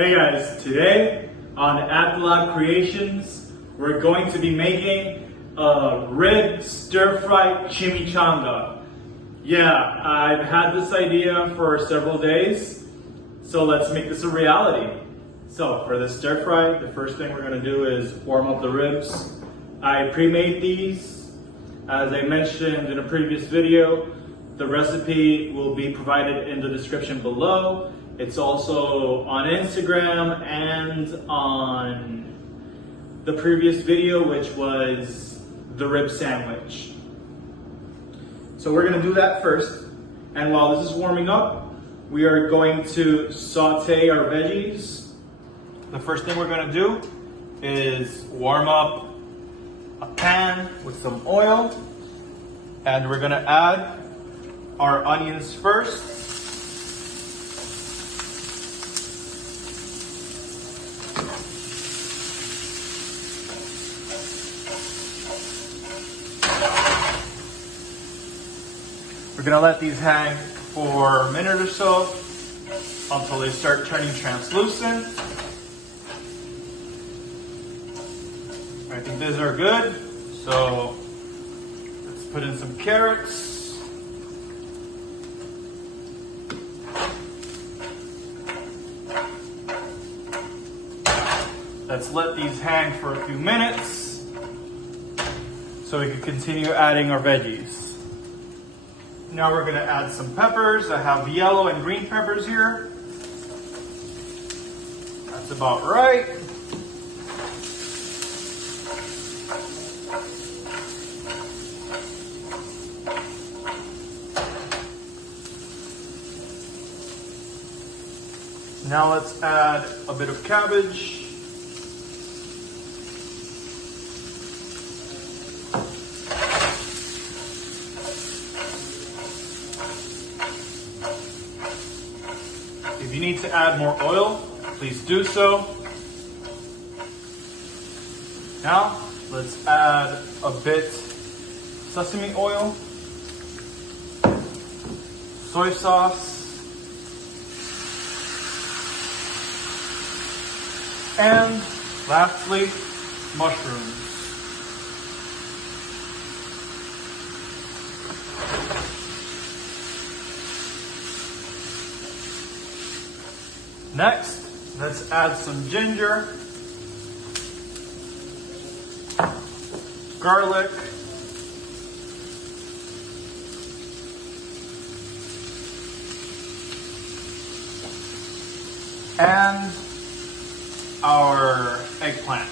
Hey guys, today on At the Lab Creations, we're going to be making a rib stir-fry chimichanga. Yeah, I've had this idea for several days, so let's make this a reality. So for the stir-fry, the first thing we're going to do is warm up the ribs. I pre-made these. As I mentioned in a previous video, the recipe will be provided in the description below. It's also on Instagram and on the previous video, which was the rib sandwich. So we're gonna do that first. And while this is warming up, we are going to saute our veggies. The first thing we're gonna do is warm up a pan with some oil. And we're gonna add our onions first. We're gonna let these hang for a minute or so until they start turning translucent. I think these are good, so let's put in some carrots. Let's let these hang for a few minutes so we can continue adding our veggies. Now we're going to add some peppers. I have yellow and green peppers here. That's about right. Now let's add a bit of cabbage. If you need to add more oil, please do so. Now, let's add a bit sesame oil, soy sauce, and lastly, mushrooms. Next, let's add some ginger, garlic, and our eggplant.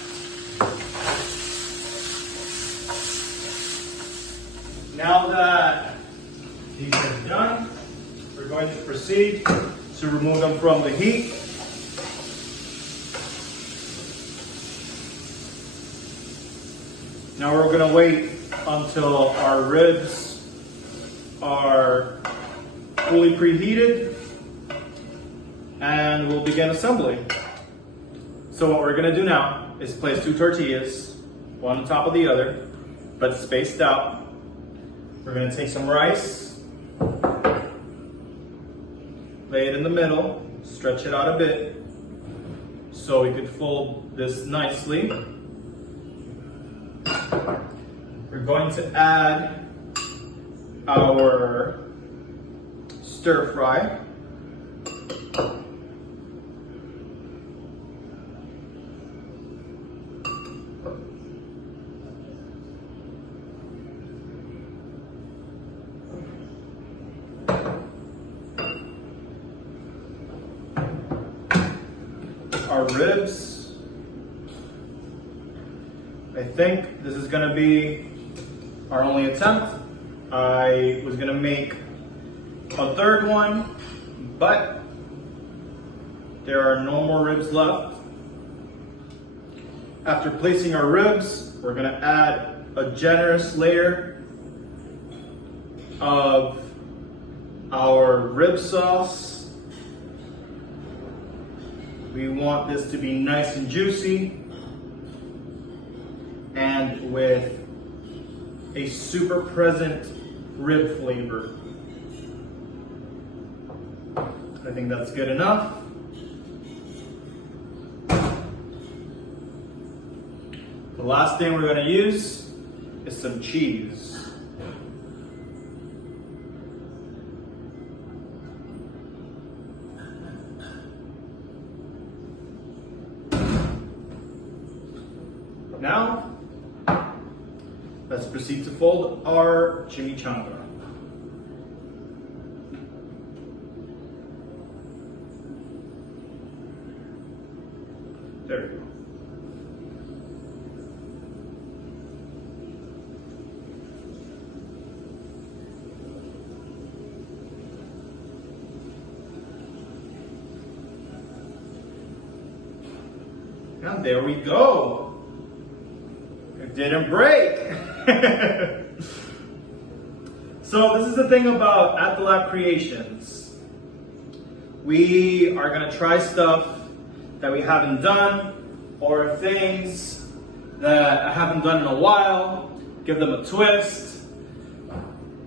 Now that these are done, we're going to proceed to remove them from the heat. Now we're going to wait until our ribs are fully preheated and we'll begin assembling. So what we're going to do now is place 2 tortillas, one on top of the other, but spaced out. We're going to take some rice, lay it in the middle, stretch it out a bit so we could fold this nicely. We're going to add our stir fry. Our ribs. I think this is going to be our only attempt. I was going to make a third one, but there are no more ribs left. After placing our ribs, we're going to add a generous layer of our rib sauce. We want this to be nice and juicy and with a super present rib flavor. I think that's good enough. The last thing we're going to use is some cheese. Now, let's proceed to fold our chimichanga. There we go. And there we go. It didn't break. So this is the thing about At the Lab Creations. We are gonna try stuff that we haven't done, or things that I haven't done in a while, give them a twist.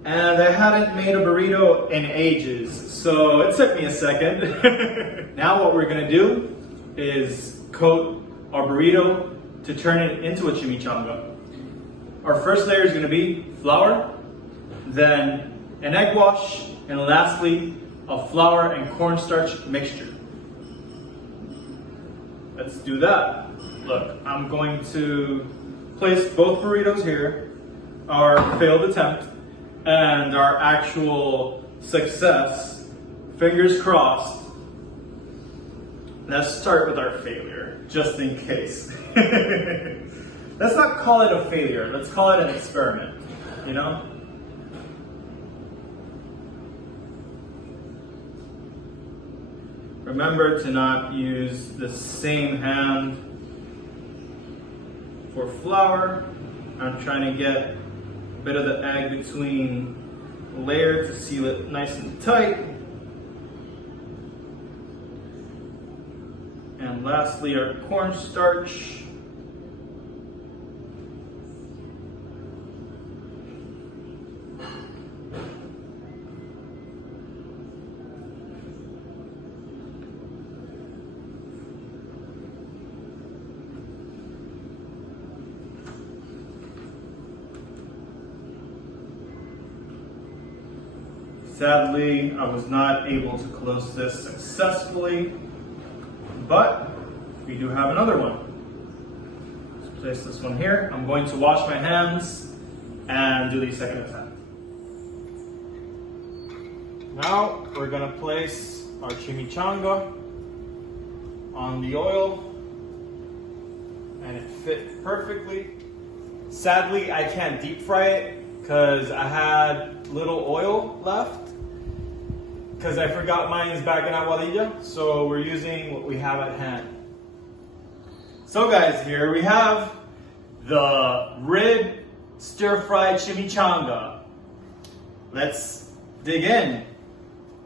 And I hadn't made a burrito in ages, so it took me a second. Now what we're gonna do is coat our burrito to turn it into a chimichanga. Our first layer is gonna be flour, then an egg wash, and lastly, a flour and cornstarch mixture. Let's do that. Look, I'm going to place both burritos here, our failed attempt, and our actual success. Fingers crossed. Let's start with our failure, just in case. Let's not call it a failure, let's call it an experiment, you know? Remember to not use the same hand for flour. I'm trying to get a bit of the egg between the layer to seal it nice and tight. And lastly, our cornstarch. Sadly, I was not able to close this successfully, but we do have another one. Let's place this one here. I'm going to wash my hands and do the second attempt. Now we're gonna place our chimichanga on the oil, and it fit perfectly. Sadly, I can't deep fry it because I had little oil left, because I forgot mine is back in Aguadilla, so we're using what we have at hand. So guys, here we have the rib stir-fried chimichanga. Let's dig in.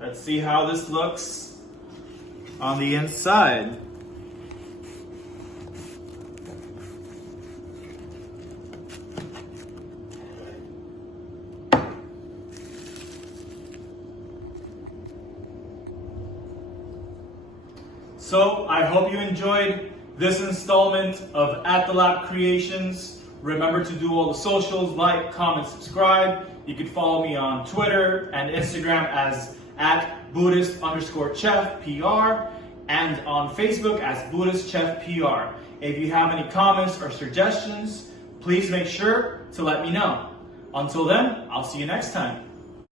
Let's see how this looks on the inside. So I hope you enjoyed this installment of At the Lab Creations. Remember to do all the socials, like, comment, subscribe. You can follow me on Twitter and Instagram as @Buddhist_chef PR and on Facebook as Buddhist Chef PR. If you have any comments or suggestions, please make sure to let me know. Until then, I'll see you next time.